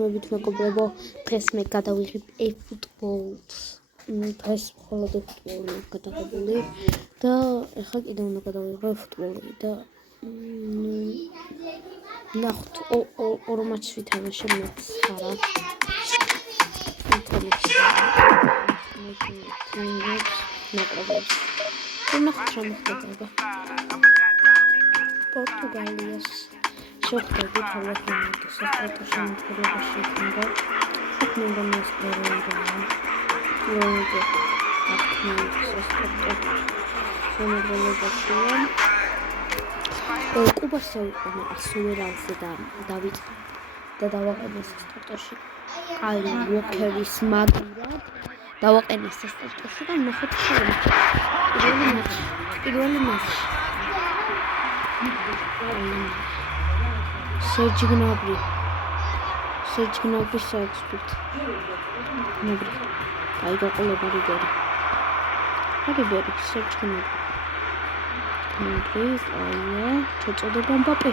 მოგებით მეგობრებო, დღეს მე გადავიღებ eFootball-ს. დღეს მხოლოდ eFootball-ი გადაღებული და ეხლა კიდევ უნდა გადავიღო eFootball-ი და ნახოთ ორ მატჩს ვითამაშე მეცხრა. ნახოთ რა მოხდება. პორტუგალიას შევხვდები თავდაპირველად სასტარტო შემთხვევაში იქნება. აქ მე კუბას შევიყენე ასურალზე და დავიწყე და დავაყენე სასტარტოში. აი უოკერის მაგურად დავაყენე სასტარტოში და ნახოთ პირველი მატჩი. Serge Gnabry საერთოდ Gnabry გაიყოლება რიბერი Serge Gnabry აია ჩაწოდება მბაპე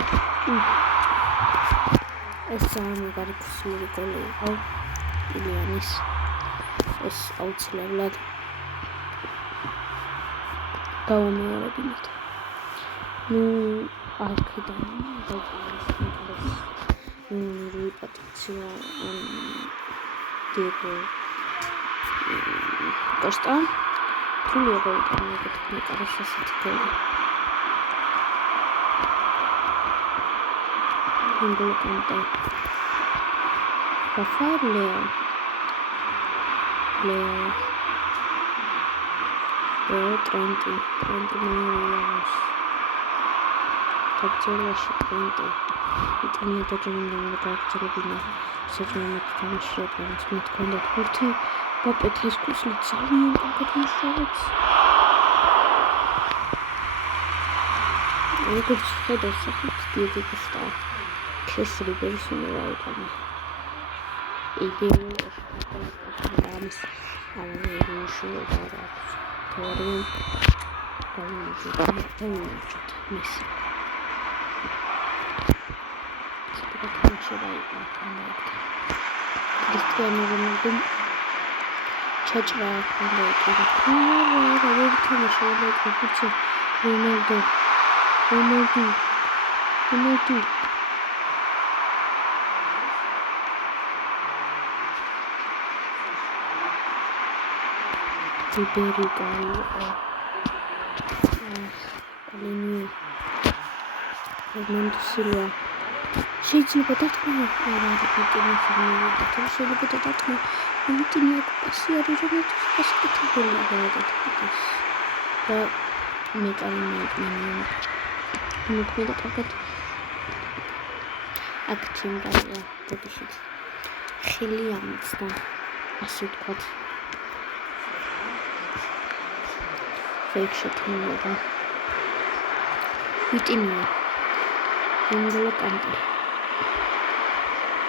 ეს ძალიან მაგარი ქუსლური გოლი იყო ილიანის ეს აუცილებლად გავამეორებინათ აქედან Rui Patricio Diego Costa Julio Goldman με καρασιάσει τικόλη N'Golo Kanté Rafael Leo Trenti Marias Capturaში Trenti Იტალია და გერმანია გააგრძელებინა საჯარიმო თამაშს მათ ჰქონდათ ხუთი მბაპე დღეს ქუსლი ძალიან კარგად მუშაობს როგორც ხედავს სახით დიეგო სტა ქესრი პერსონა აიტანა იდეა ამის ალანეშულო და მესი Cristiano Ronaldo Chacha Ronaldo Ribery Fernando Silva შეიძლება დათქმა შეიძლება დათქმა მიტინია პასი არის რომელიც გასაკეთებელი გადაგდეს და მე კალმეიტმენია მოქმედა კარგად აქტინგია დედიშიც ხილი ამცდა ასე ვთქვათ ფეიქ შეთქმულება მიტინია N'Golo Kanté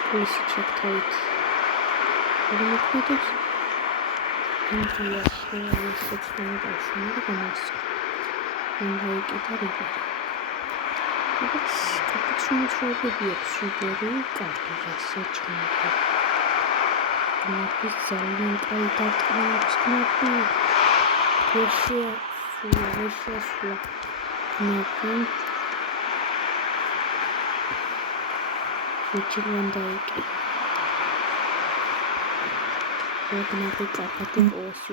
Pulisic ჩაქთავით მოქმედებს ინდიას შეეცდომებაში და გამოსცა ინდაიკიტა რიბერი ეს კაპიტულაციები აქვს რიბერი კარგი გასაჩნია ნაკის ძალიან კარგი დარტყმების კნოპი ვერშია კნოპი Virgil-van-Dijk Gnabry კარგად იპოვეს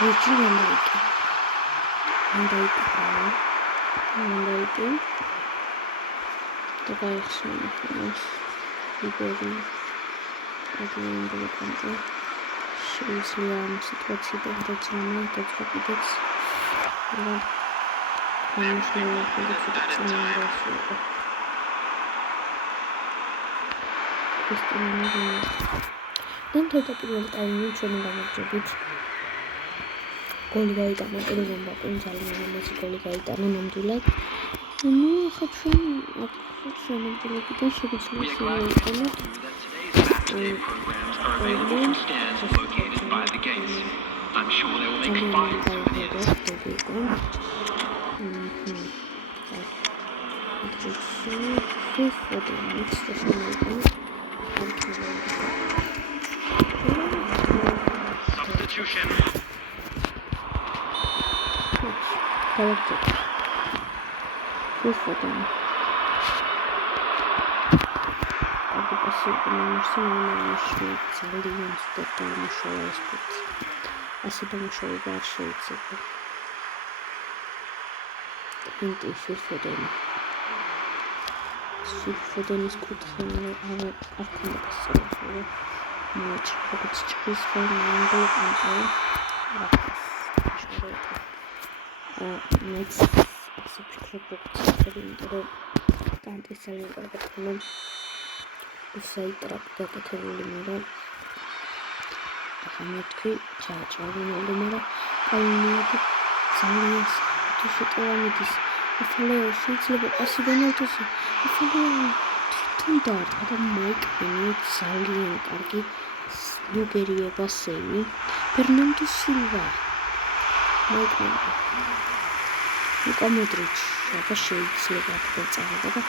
Virgil-van-Dijk და გაიხსნა N'Golo Kanté შეიძლება ამ სიტუაციიდან დაძრამა დაწყობიდაც და ამისმენა ფუნქციონალურობა Cristiano Ronaldo თავდაპირველი ტაიმი ჩვენი გამარჯვებით გოლი გაიტანა პირველ მბაპემ ძალიან ამასი გოლი გაიტანა ნამდვილად ახლა ჩვენ შემოგვიყვება შეგვიძლია შევეყოლოთ I'm sure they will make fun of Phil Foden მიწის შემოიყვანა Substitution. Galactic Phil Foden კარგი პასი მომუშავე ძალიან სწორად მომუშავე სპორტი ასე დამუშავება არ შეიძლება ინტი Phil Fodenis კუთხე არ ქონდა გასწორებული მოიჭრა როგორც ჭრის ფორმამდე კონტროლი მეც ასე ვფიქრობ რომ კანტის ძალიან კარგი ხომ უსაიტრაკ გაკეთებული მაგრამ ახლა მეთქი ჩაჭრავინული მაგრამ პაუნიადი ძალიან თუ შეტევამიდის ითოლეო შეიძლება პასი გონავთოს ითოლეო თვითონ დაარტყა და მაიკენი ძალიან კარგი ლუგერიება სეიმი ფერნანდო სილვა მაიკენი ლუკა მოდრიჩი აბა შეიძლება თქვა წავიდა და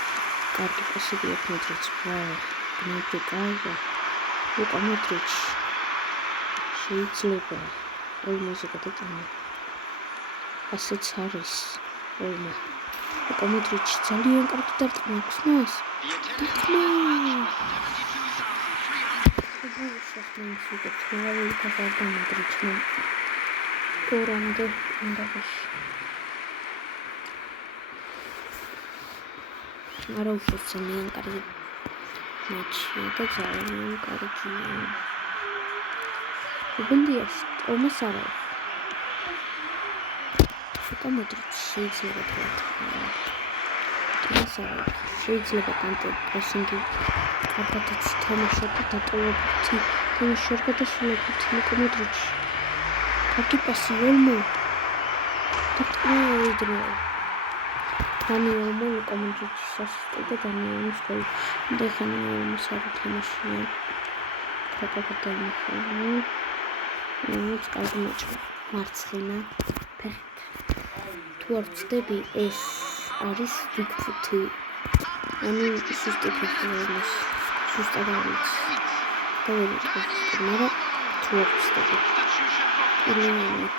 კარგი პასები აქვს მოდრიჩი ვაუ გნები კაია ლუკა მოდრიჩი შეიძლება ოლმოზე გადაწყვეტა ასეც არის ოლმა ლუკა მოდრიჩი ძალიან კარგი დარტყმა აქვს მას ორამდე უნდა არა უშუალოდ ძალიან კარგი მაჩია და ძალიან კარგია უბნდიას ომას არა ლუკა მოდრიჩი შეიძლება კანტე პრესინგი კარგადაც თამაშობდა დატოვებითი თამაში გადასულებითი ლუკა მოდრიჩი კარგი პასი ოლმო დატყვი დანიელმა ლუკა მოდრიჩის ასისტი და დანიელმის გოლი და ხანიელმის არ თამაშია კარგად დაიმახა მოიც კარგი მოჭრა მარცხენა ფეხით თუ არ ვწდები ეს არის ვიკფუთი ანუ სუსტი ფეხის სუსტად არის და ვერ იყოს მაგრამ თუ არ ვწდები ილინი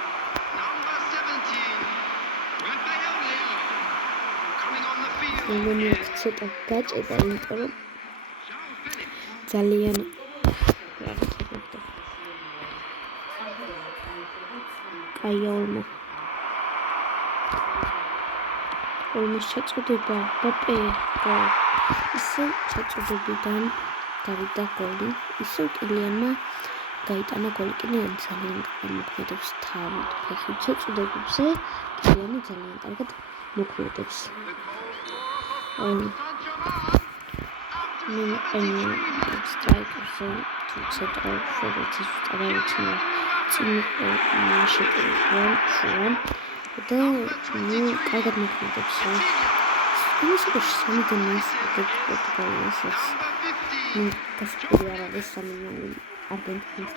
მოგონია ცოტა გაჭედა იმიტომ რომ ძალიან აიოლმა ოლმოს ჩაწოდება ბაპე ისე ჩაწოდებიდან დავიდა გოლი ისე კილიანმა გაიტანა გოლი კილიანი ძალიან მოქმედებს თავით ფეხით ჩაწოდებებზე კილიანი ძალიან კარგად მოქმედებს ნუ სტრაიკერზე თუ ცოტა შეგეცის სტარაიჩნა წინ შეყრია და ნუ კარგად მოქმედებს იმისგან სამიდანს პორტუგალიას ნუ გასწრებული არ არის სამიდანი არგენტინის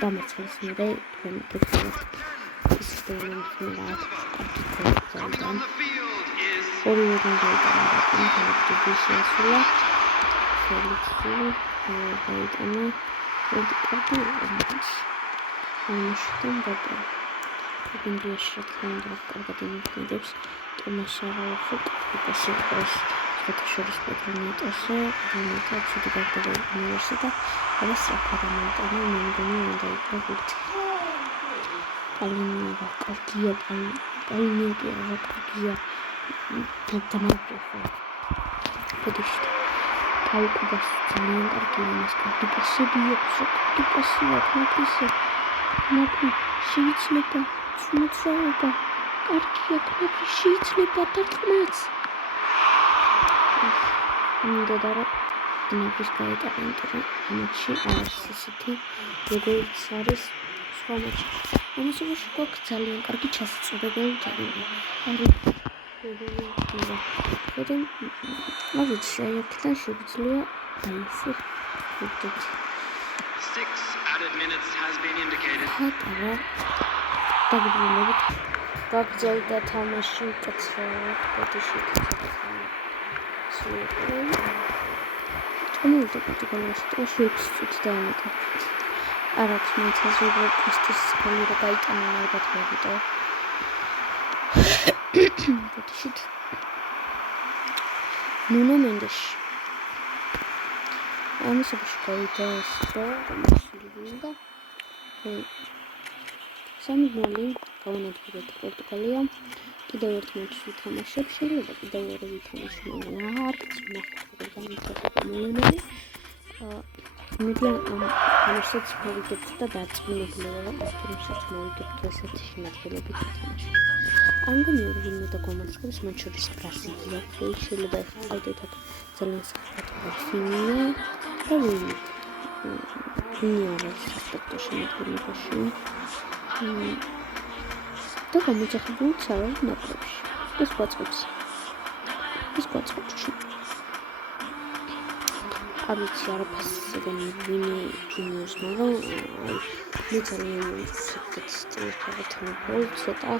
დამარცხების მერე თქვენ გეცნობთ ის დონემთმელა კარგი ორივე გუნდიდან ინტერესები შეასრულა ფელიქსი გაიტანა კარგი ამაშთან ბატა ინგლისში შექმნა კარგად იმოქმედებს ტომასარავსო კაპიტანს შეთაშორის პატრონიტოსე რომელთა ცუდი გარდა უნივერსიტეტა და საფრანგეთში მომგონი უნდა იყოს პალინია კარგია პალინია კარგია თამაშია პოდიშტ აუკუბას ძალიან კარგი იმას კარგი პასები აქვს კარგი პასი აქვს ნაფი შეიძლება ცნობობა კარგია ნაფი შეიძლება დარტყმაც უნდა და ნაფის გაიტანა იმიტომ ამაში არის ისეთი როგორც არის სხვა მაჩი ამასობაში გვაქვს ძალიან კარგი ჩასწორებელი თამაში არის Потом, видите, я когда шутила, танцы, вот тут. 6 added minutes has been indicated. Так думаю, как делать это машинка целая, это шутка. წამოვიდა პორტუგალიაში და 6 წუთი დაემატა. არ აქვს მაინც აზრობა პოსტის გოლი რა გაიტანა ალბათ მოვიდა. ბოდიშით ნუნო მენდეში ამისობაში გავიდა ეს რა გამოსული და 3-0 გავანადგურეთ პორტუგალიამ. კიდევ ერთ მატჩს ვითამაშებ, შეიძლება კიდევ ორი ვითამაშო, მაგრამ არც ნახოთ განიცადა მომენტი. მედიან ამასაც მოვიგებთ და დაწმინებულებაა, თუმცა მოვიგებთ ესეთი შემადგენლობით ვითამაშოთ. არ მგონი რომ ვინმე დაგომარცხებს, მათ შორის ბრაზილია, შეიძლება ეხყავდეთ აქ ძალიან საფრთხე ფინია და ვინი არის ასპექტო შემადგენლობაში. და გამოძახებულიც არ არის ნაკრებში. ეს გვაწყობს. არ ვიცი არაფერს ვინი ჯუნიორს, მაგრამ მე ძალიან სწრაფად ცოტა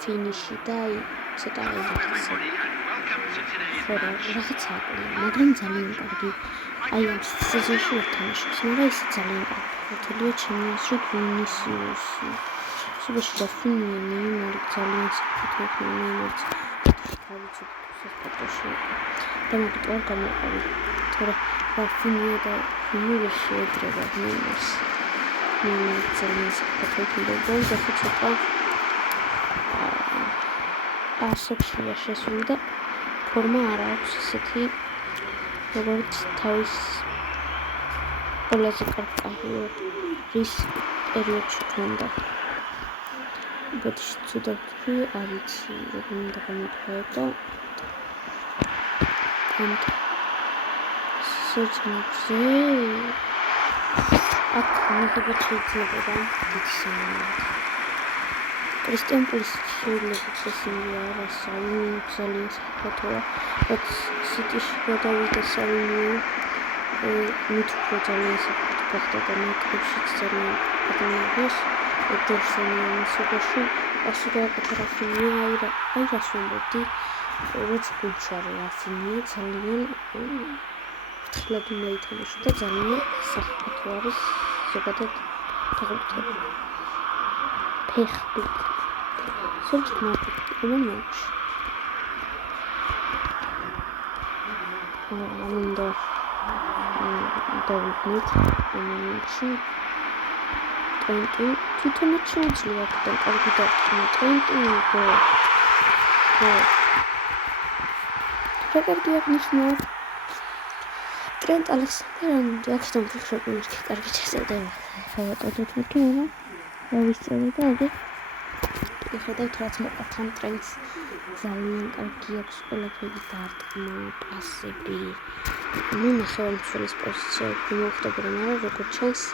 ფინიში და ცოტა რაღაცა მაგრამ ძალიან კარგი. ამ სეზონში ვერ თამაშობს, მაგრამ ის ძალიან კარგი. თელია ჩემი აზრით ვინისიუსი. სულში დაფინია ნეიმარი ძალიან საფრთხე ნეიმარს თავიცი სასპორტოში და მოგიტყვა გამოყარი. თორე რაფინია და ნეიმარი შეედრება ნეიმარს. ნეიმარი ძალიან საფრთხე და ცოტა ასოქშია შესული და ფორმა არ აქვს ისეთი როგორც თავის ყველაზე კარგი რის პერიოდში ქონდა. ბოდიში ცუდად არ ვიცი როგორ უნდა გამოთქვა და სოჭნებზე აქ მიღება შეიძლება დიდი სამომავლო. კრისტიან პულისიც შეიძლება პრესინგია რასაუნი ძალიან საფრთხეა. რაც სიტიში გადავიდა საუნი მით უფრო ძალიან საფრთხე გახდა და ნაკრებშიც ძალიან გადამიღეს. ედერსონი ამისობაში ასე გააკეთა რაფინია აი რას ვამბობდი რაც გულჩარი რაფინია ძალიან ფრთხილად უნდა ითამაშო და ძალიან საფრთხე არის ზოგადად ფეხბურთი. სულით მარტო უნდა ამუნდა დავიდნით ამუნში ტრენტი თვითონაც შეუძლია და კარგი დარტყმა ტრენტი რა კარგი აღნიშნა ტრენტ ალექსანდრე აქედან ფიქრობდი კარგი ჩასწევდება ხევატოდეთ მაგრამ რა ვისწავლე და აგე ხედავთ რაც მოყავთ ტრენტს ძალიან კარგი აქვს ყველაფერი დარტყმა პასები ნახევარმცველის პოზიციები მოხდებოდა მაგრამ როგორც ჩანს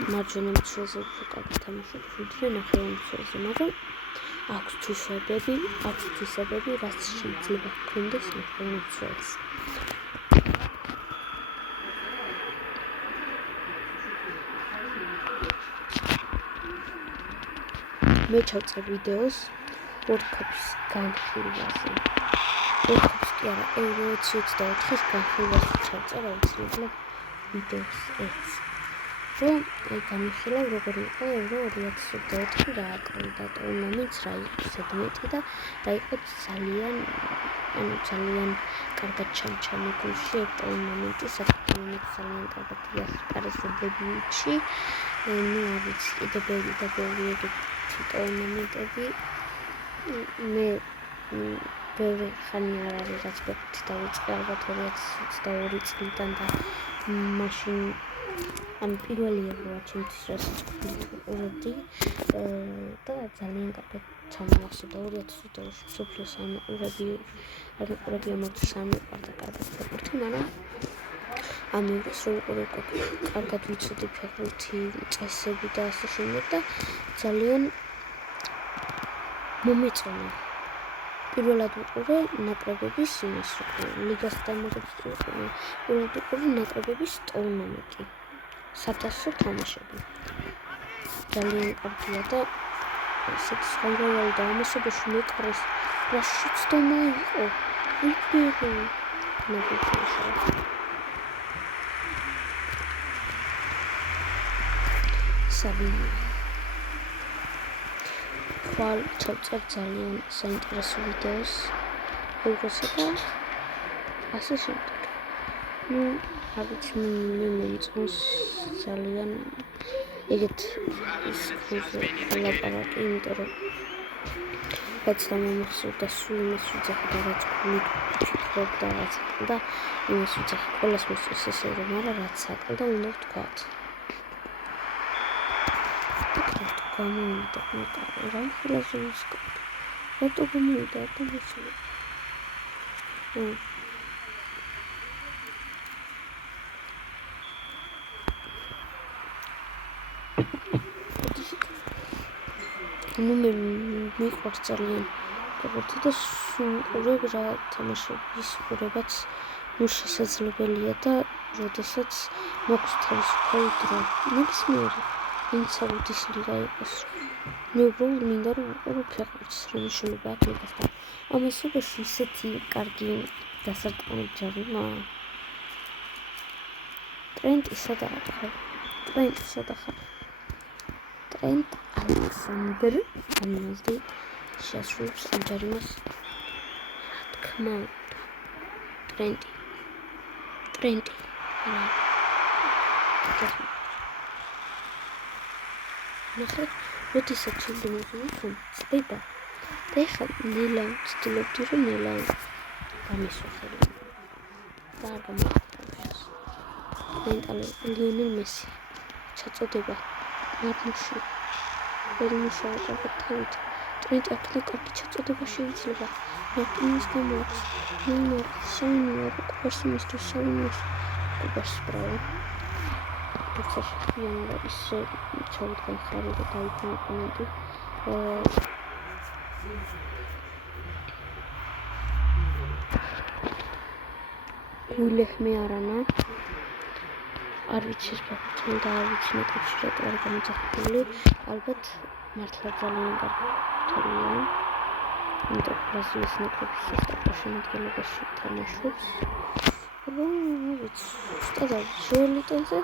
მარჯვენა მცველზე უფრო კარგი თამაშობს ვიდრე ნახევარმცველზე, მაგრამ აქვს თვისებები, რაც შეიძლება ჰქონდეს ნახევარმცველს. მე ჩავწერ ვიდეოს World Cup-ის განხილვაზე. World Cup-ის კი არა, Euro 2024-ის განხილვაზე ჩავწერ აუცილებლად ვიდეოს ეს. რომ განიხილავ როგორ იყო Euro 2024 რა აკრიდა ტურნამენტს რა იყო სეგმენტი და იყო ძალიან კარგად ჩამჩამებული ეს ტურნამენტი საკუთრებით ძალიან კარგად იასპარეზებებში არ ვიცი კიდევ ბევრი ეგეთი ტურნამენტები მე ბევრი ხანი არ არის რაც ფეხბურთი დავიწყე ალბათ 2022 წლიდან და მაშინ ამ პირველი ევროა ჩემთვის რასაც ვიყურებდი და ძალიან კარგად ჩამოვასწორდა 2022-ში მსოფლიოს ამყურებია მოდის ამიყარდა კარგად ფეხბურთი მაგრამ ამ ევროს რო ვიყურებ კარგად ვიცოდი ფეხბურთი წესები და ასე შემდეგ და ძალიან მომეწონა პირველად ვიყურე ნაკრებების იმას ლიგას დამოუკიდებლად პირველად ვიყურე ნაკრებების ტურნამენტი სადასო თამაშები ძალიან კარგია და ესეც ხანგრძლივი და ამასობაში მეკრეს რა შეცდომა იყო იფერო ნაბუთეშა საბინი ხვალ ჩავწერ ძალიან საინტერესო ვიდეოს როგორცა და ასე შემდეგ ну არ ვიცი მე მომწონს ძალიან ეგეთ ის ლაპარაკი იმიტომ რომ რაც მომხსოვდა სულ იმას ვიძახი და რაც ვფიქრობ და რაც და იმას ვიძახი ყველას მოსწონს ესე რომ არა რაც საკლ და უნდა ვთქვათ გამოვიდა მეკარე რა ხელაზე ვისკოთ რატო გამოვიდა და მოსულა ну მე მიყვარს ძალიან როგორც და სულყურებ რა თამაშების ყურებაც ну შესაძლებელია და როდესაც მაქვს თავისუფალი დრო ნებისმიერი ვინც აუდის ლიგა იყოს მე უბრალოდ მინდა რომ ვიყო ფეხბურთის რომ შეიძლება აქ და ამასობაში ისეთი კარგი დასარტყამი ტრენტი სადახარ ტრენტ ალექსანდრ ანაზდი შესრულებს ამ ჯარიმას თქმა ტრენტი რა ნახე როდესაც შემდგომ წება და ეხლა ნელა ვცდილობდი რომ ნელა გამისვახელო და არ გამოვხდეს ტრენტ ლიონელ მესი ჩაწოდება ნაბუში ელმუშა გაყავით ტრენტ აქლა კარგი ჩაწოდება შეიძლება ნაკინის გამოაქვს ნეიმარ საინია კუბერს მისთვის საინიოს კუბერს ბრავა ხაშხიანა ისე ჩავდგა ხარი და დაიწყო კომენტი გულეხმე არანა არ ვიცი ეს ფაქტი და არ ვიცი მეტყვი რა არის გამოძახილი ალბათ მართლა ძალიან კარგი თორია იმიტომ ბრაზილიის ნაკრების სასტარტო შემადგენლობაში თამაშობს სტადად შოელიტოზე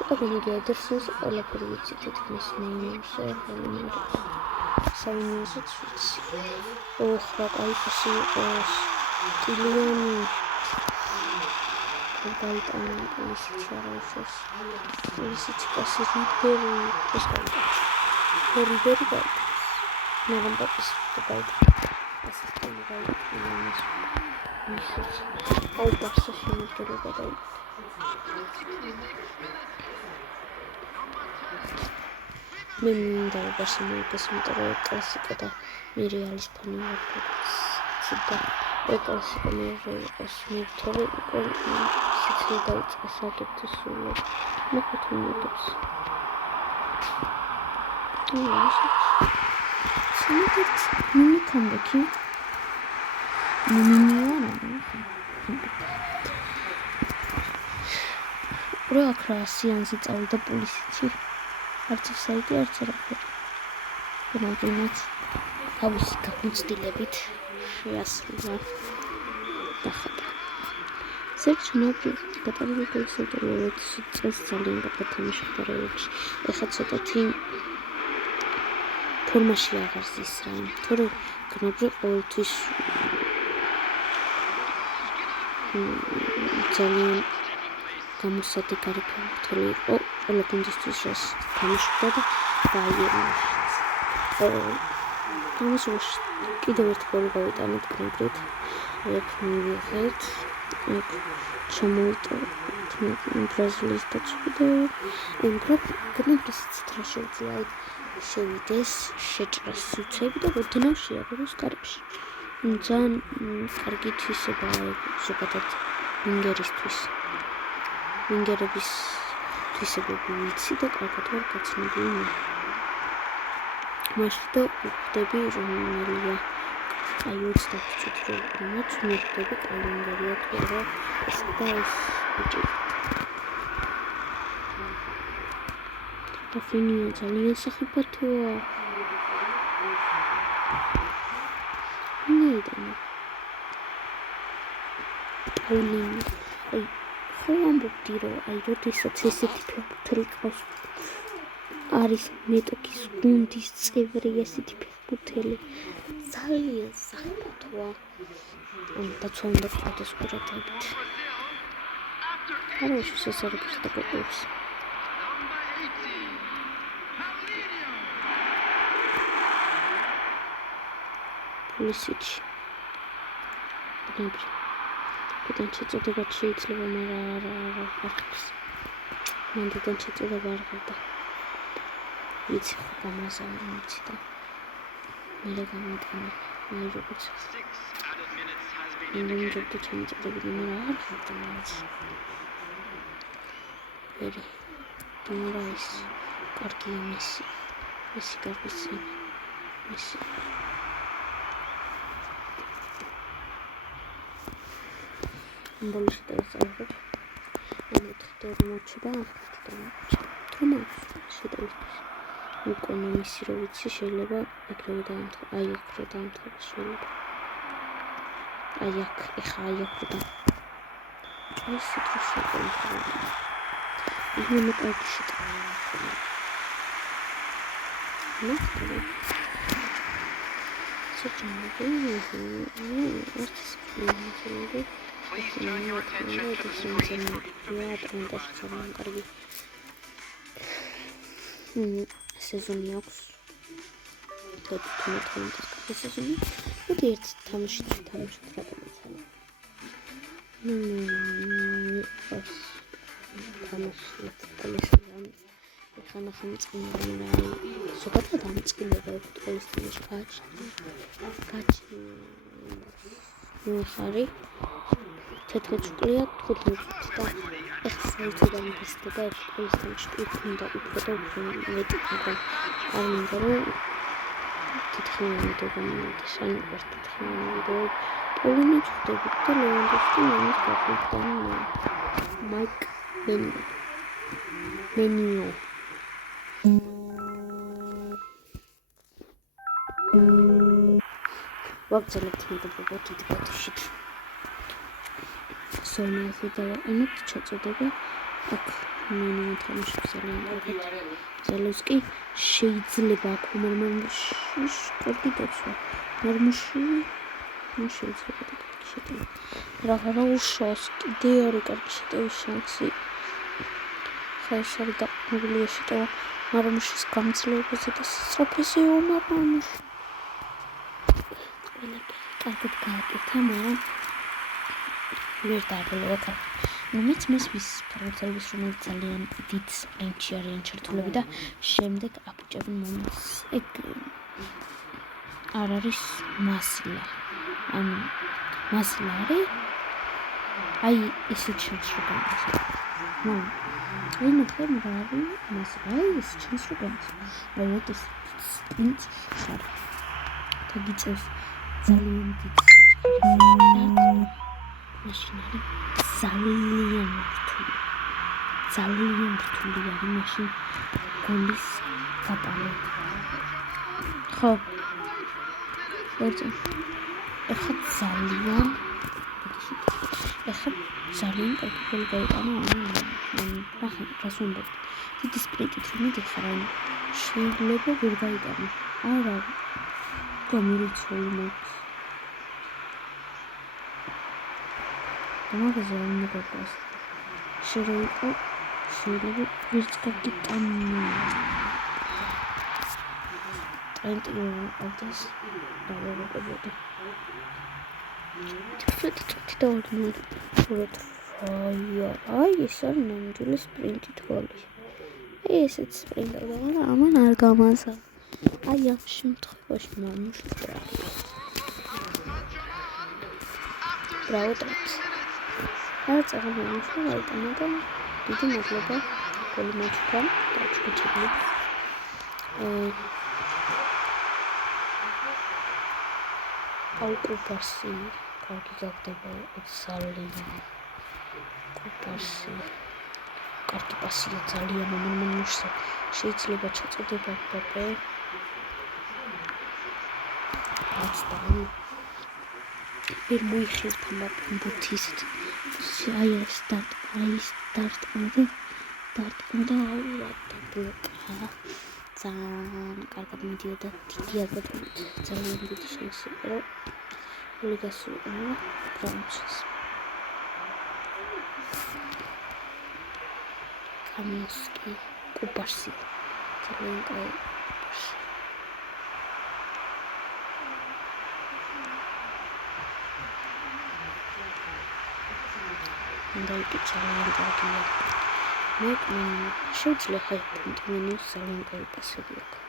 ცოტა გონიგია ედერსონს ყველაფერი ვიცი თითქმის ნეიმარზე საინიოზეც ვიცი ოხრა კაიფოსი იყოს ტილიანი გაიტანა ისიც არაუშავს ისიც კასი რიბერი ეს გაიტანა რიბერი გაიტანა მაგრამ პაპის გაიტანა ასისტენტი გაიტანა ისიც აუ ბარსა შემოდგება და მე მინდა ბარსა მოიგოს იმიტომ რომ კლასიკა და მე რეალის ფანი ვარ ცოტა კლასიკა მე იყოს მე თორე სიცილე დაიწყო საკითხი სულ მოხდა მოგებს სულ მიქამდე რა აქ რა სიანსი წავიდა პოლიციაში არც საიტი არც არაფერი მაგრამ თავისი გამოცდილებით შეასრულა დახატა სერჩნობრივ გატარებული კონსულტაციების წელს ძალიან გაფრთხილდება რეალში ეხლა ცოტათი ფორმაში აღარ ზის რა თორე გნობრივ ყოველთვის ძალიან გამოსადეგარი ფაქტორი იყო ყველა გუნდისთვის რაც თამაშობდა და ბაიერნში თამაშობს კიდევ ერთ გოლი გავიტანეთ კონკრეტ აქ მივიღეთ აქ ჩამოვიტოვეთ ბრაზილიის დაცვიდა კონკრეტ ციტრო შეუძლია შევიდეს შეჭრას სუცები და ოდნავ შეაგროს კარებში ძალიან კარგი თვისებაა ზოგადად ვინგერების თვისებები ვიცი და კარგად ვარ გაცნობილი მაშინ და ვხვდები რომელია აი 20 წუთი რომაც მივხვდები კალენდარია თუ არა ეს და ეს ბიჭი დაფინია ძალიან სახიფათოა ნეიდან გოლინი. აი ხო ამბობდი რომ აი როდესაც ესეთი ფეხბურთელი ყავს არის მეტოქის გუნდის წევრი ესეთი ფეხბურთელი ძალიან საფრთხოა. დაცვა უნდა გქონდეს ყურადღებით. არა შესაძლებელი დაგოყობს. Pulisic. Добре. Потім შეწოდება შეიძლება, მაგრამ არა არხებს. მან დედან შეწოდება არ ხარდა. ვიცი ხო გამასავალ ვიცი და მე გამიტანა. მე როგორც 6 added minutes has been ინდონეზია indicated. ჩამოწოდებინა, მაგრამ არ ხარდა მაინც. ვერი. დიმრაის კარგია მესი. მესი კარგია. მესი. ბოლოში დავწეროთ. ამეთქე მოჩი და თუმაც შედავით. უკვე მისი რო ვიცი შეიძლება ეგრევე დაამთავრა. აი ეგრევე დაამთავრა შეიძლება. აი აქ ეხა აი აქ და ეს ის შეგვიძლია. იმенно так считаю. Please turn your attention to the screen for information. სეზონი აქვს. და თუნდაც სეზონი. მოდი ერთ თამაშით რა გამოცადა. თამაშით პოლისთან ეხანა ხმწკინდა ზოგადად ამწყინდება ფუტბოლის თამაში გაჩი ხარი 14 წუთია 15 წუთი და ეხლა საერთოდ ამბესდება ფუტბოლის თამაში თვითონდა უფრო და უფრო მეტი მაგრამ არ მინდა რომ თითქმის შენ ვერ თითქმის პოლონი ჩხდები და ლევანდოვსკი მომის გაყვდა მაიკ მენიო ვაგზავნებთ მეგობრებო დიდბატში სოლმასი და ამით ჩაწოდება აქ მენიო თამაშობს ძალიან კარგად ზელოვსკი შეიძლება აქ უმარმარში სპორტი დაცვა მარმუში შეიძლება და შეტევა რა უშავს კიდე ორი კარგი შეტევის შანსი ხაის არის დაყრდნილი შეტევა მარმუშის გამძლეობაზე და სწრაფესი მარმუში კარგად გააკეთა მაგრამ ვერ დააბოლოვა მომეც მის ფეხბურთელების რომელიც ძალიან დიდ სპრინტში არიან ჩართულები და შემდეგ აფუჭებენ მომეც ეგ არ არის მასლა მასლა არის აი ისე ჩანს რომ გამოსა აი ნახე რა არის მასლა ის ჩანს რომ გამოსა აი ეს სპრინტ ხარ და გიწევს ძალიან დიდ მაშინარი ძალიან რთული არის მაშინ გოლის გატანა ხო ვერცე ეხლა ძალიან კარგი გოლი გაიტანა ახლა რას უნდა დიდი სპრინტით რომ მიდიხარ ან შეიძლება ვერ გაიტანო არა გამირიცული მაქვს გამაგაზე არ მოგყვას შეიძლება ვერც გაგიტანო ტრენტიო ავტოს დავეროებოდი თვითონ დავდნოთ აი ეს არის ნამდვილი სპრინტით გოლი ესეც სპრინტი და ამან არ გამასა აი ამ შემთხვევაში მამუშ ბრავო ტრეტ არა წაღები მუშა აიტანა და დიდი მადლობა გოლი მოჩქა და ჩუჩები აუკუპასი კარგი გაგდება ძალიან კუპასი კარგი პასია ძალიან მომუშა შეიძლება ჩაწოდება პოპე აცდა ვერ მოიხერთ ამ ბუთისით. აი ეს დარტყმა და დაბლოკა. ძალიან კარგად მიდიოდა დიდი ალბათობით. ძალიან დიდი შანსი იყო, რომ გოლი გასულიყო ბრაუნჩს. კამიასკი, კუბარსი. ძალიან კაი კუბარსი. და იგი ძალიან კარგია. მე შეიძლება ხაიტმენი ძალიან კაი პასები აქვს.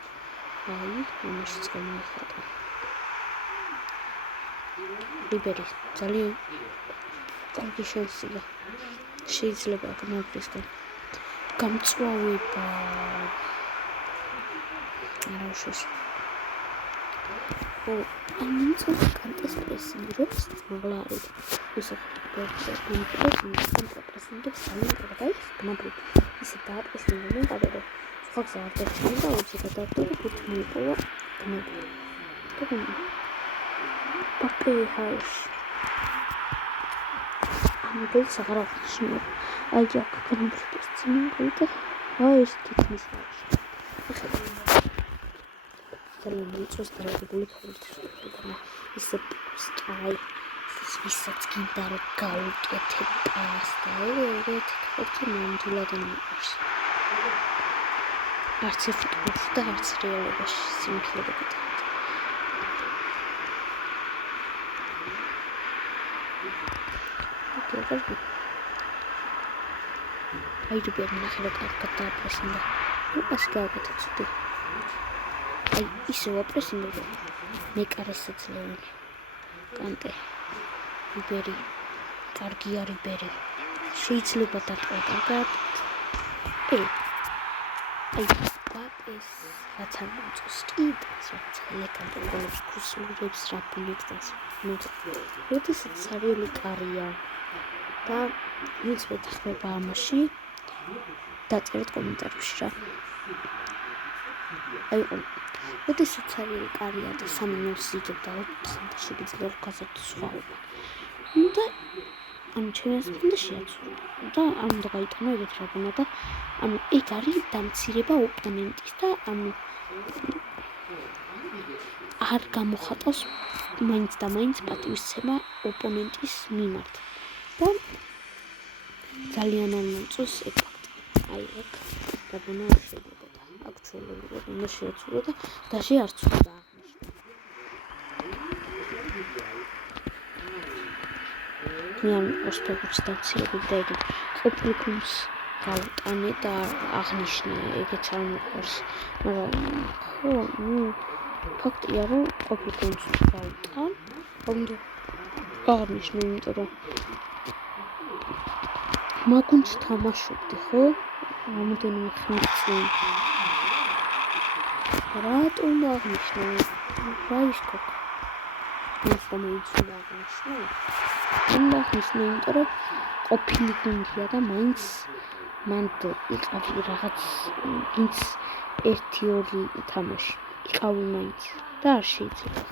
აი, იმაშიც გამოიხატა. რიბერი ძალიან კარგი შანსია. შეიძლება გმოგვისგან გამწვავება. არაშოს. ამიტომ კანტეს პრესინგი როდის მაღლა არის. ისე პრესინგებს ძალიან კარგად გმობრივ. ისე დააპრესინგებენ გადადა. სხვა გზა არ დარჩენია და უცე გადავდო გუთ მოიპოვა გმობრივ. პაპეჰაუშ. ამგოლ საღრაფშნო. აი აქ გმობრივს წინგოიტა. აი ეს თითქმის არის. ძალიან მიწოს დრაგებული ფორმით. ისე სკაი ვისაც გინდა რომ გაუკეთებ პასტა, ერთი მანდულად მიყვარს. არც ფუტბოლში და არც რეალობაში სიმართლეებით. აი რიბერი ნახე რა კარგად დააპრესინდა. უყას გავაკეთე. აი ისე ვაპრესინდა. მეკარესაც ლევინი. კანტე. რიბერი. კარგია რიბერი. შეიძლება დარტყა კარგად. აი პაპეს რაცა მოწოს კიდეც რაცა ლეკანტე გოლებს ქუსლურებს რა ბუნიკდას. როდესაც სარიელი კარია და ვინც მეთახმება ამაში დაწერეთ კომენტარებში რა. აი როდესაც სარიელი კარია და 3-0 იგებდა 4 შეგიძლია რომ გაზარდოს სხვაობა. და ამ ჩემს უნდა შეაცვლა და უნდა გაიტანო ეგეთ რაღაცა და ეგ არის დამცირება ოპონენტის და არ გამოხატავს მაინც და მაინც პატივისცემა ოპონენტის მიმართ და ძალიან არ მომწონს ეგ ფაქტი. აი ეგ დაბონა არ შეიძლება აქცუალურად უნდა შეაცვლა და დაში არ ცვლა. მიან ოსტოგუს დამცირებული და ეგ ყოფილი გუნდს გაუტანე და აღნიშნე ეგეც არ მოყვარს. მაგრამ ხო, ფაქტია რომ ყოფილი გუნდს გაუტან, უნდა აღნიშნე, იმიტომ რომ მაგუნდს თამაშობდი, ხო? რამოდენიმე ხნის წინ. რატომ აღნიშნე? რა ის გქონდა? ის გამოიწვია აღნიშნე. უნდა აღნიშნე, იმიტომ რომ ყოფილი გუნდია და მაინც მან იყავი რაღაც ვინც 1-2 ითამაში. იყავი მაინც და არ შეიძლება.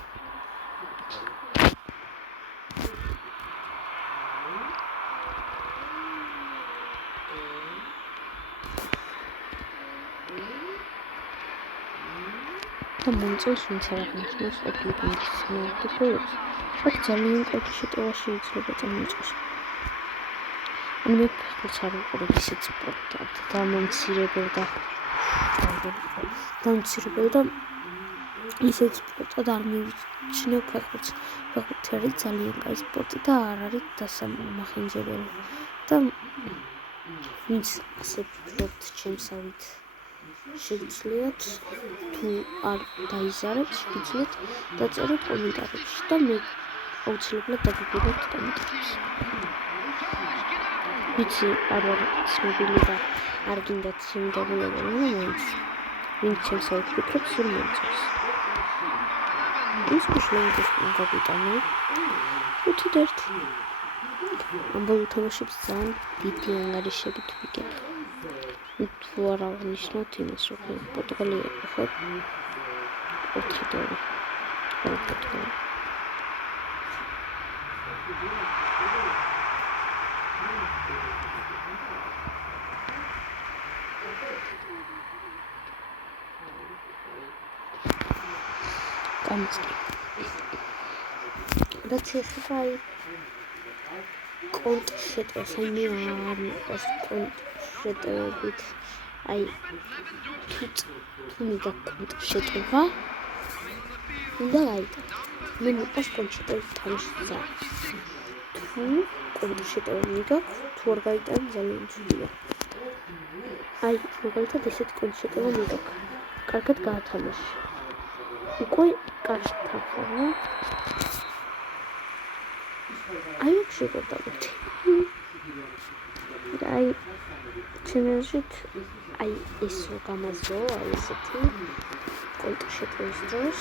და მომწონს ვინც არ აღნიშნავს ყოფილი გუნდის მოხდებს. აქ ძალიან კარგი შეტევა შეიძლება წამოიწყოს. მე ფეხბურთს არ ვუყურებ ისეთ სპორტად და დამცირებელ და ისეთ სპორტად არ მივიჩნევ ფეხბურთს. ფეხბურთი არის ძალიან კაი სპორტი და არ არის დასამახინჯებელი და ვინც ასე ფიქრობთ ჩემსავით შეგიძლიათ თუ არ დაიზარებთ შეგიძლიათ დაწეროთ კომენტარებში და მე აუცილებლად დაგიგებთ კომენტარებში. ვიცი არ ვარ ცნობილი და არ გინდათ ჩემი დაბოლება, მაინც ვინც ჩემსავით ფიქრობს სულ მომწონს. ის კუშლენგის გაგვიტანო 5-1. ამ ბოლო თამაშებს ძალიან დიდი ანგარიშებით ვიგებ. თუ არ აღნიშნოთ იმას, რომ პორტუგალია ხო 4-2. გამწკი. რაც ეხება აი კონტრშეტევას, აი მე არ მიყვარს კონტრშეტევებით. აი თუ მიგა კონტრშეტევა უნდა გაიტანო. მე მიყვარს კონტრშეტევით თამაშიც არა. თუ კონტრშეტევა მიგაქვს, თუ არ გაიტანო ძალიან ცუდია. აი მაგალითად ესეთი კონტრშეტევა მიგაქვს. კარგად გაათამაშე. უკვე კარგად თამაშობ. აი ვაფშე ვერ დავუჩი. აი ჩემშეთ აი ეს რო გამაზრო, აი ესეთი კონტრშეტევის დროს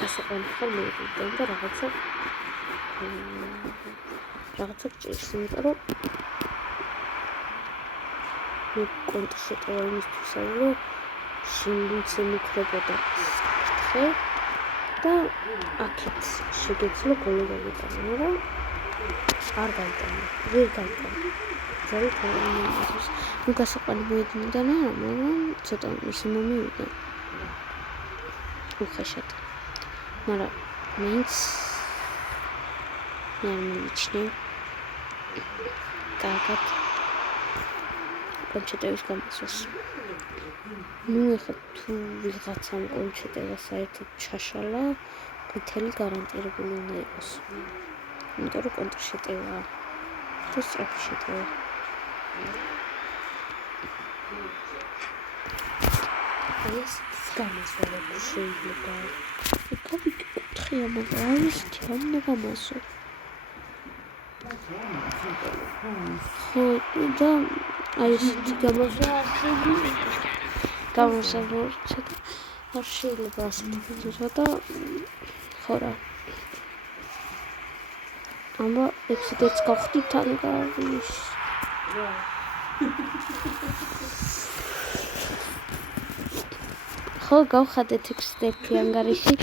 გასაყენხარ მოვიდა და რაღაცა ჭირს, იმიტომ რომ მე კონტრშეტევა იმისთვის არის, რომ შინც მიქრებოდა ხე და აქეთ შეგეძლო გოლი გავიტანო, მაგრამ არ გაიტანო, ვერ გაიტანო. ძალიან თავი ნუ გასაყარი მოედინდა რა, მაგრამ ცოტა ისე მომივიდა. უხეშად. მაგრამ მეც არ მიიჩნევ კარგად კონტრშეტევის გამოსვლას. ნუ ეხლა თუ ვიღაცამ კონტრშეტევა საერთოდ ჩაშალა, ყვითელი გარანტირებული უნდა იყოს. იმიტომ რომ კონტრშეტევა თუ სწრაფი შეტევა. ეს გამოსვლა შეიძლება. იკავიკუთხია, მაგრამ ისეთი არ უნდა გამოსო. ხო და აი ესეთი გამოსვლა არ შეიძლება ასეთი ვიდეო და ხო რა. აბა 6-დეც გავხდით ანგარის. ხო გავხადეთ 6-1 ანგარიში.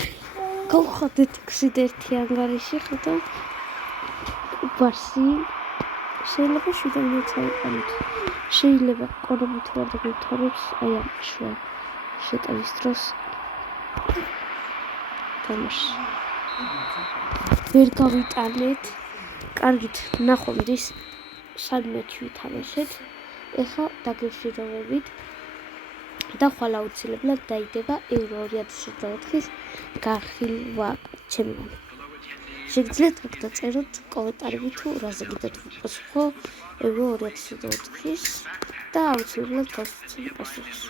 გავხადეთ 6-1 ანგარიში, ხო და ბარსი შეიძლება შედარებით წაიყვანოთ. შეიძლება კონდომით ვარ და გვითხოვებს აი ამ შუა შეტევის დროს თამაში. ვერ გავიტანეთ. კარგით, ნახვამდის სადმეჩი ვითამაშეთ. ეხლა დაგეშიდოვებით და ხვალ აუცილებლად დაიდება ევრო 2024-ის განხილვა ჩემთან. შეგიძლიათ აქ დაწეროთ კომენტარები თუ რაზე გიდათ ვუპასუხო ევრო 2024-ის და აუცილებლად გავსწრებით პასუხს.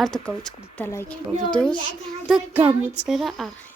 არ დაგავიწყდეთ და ლაიქება ვიდეოს და გამოწერა არხი.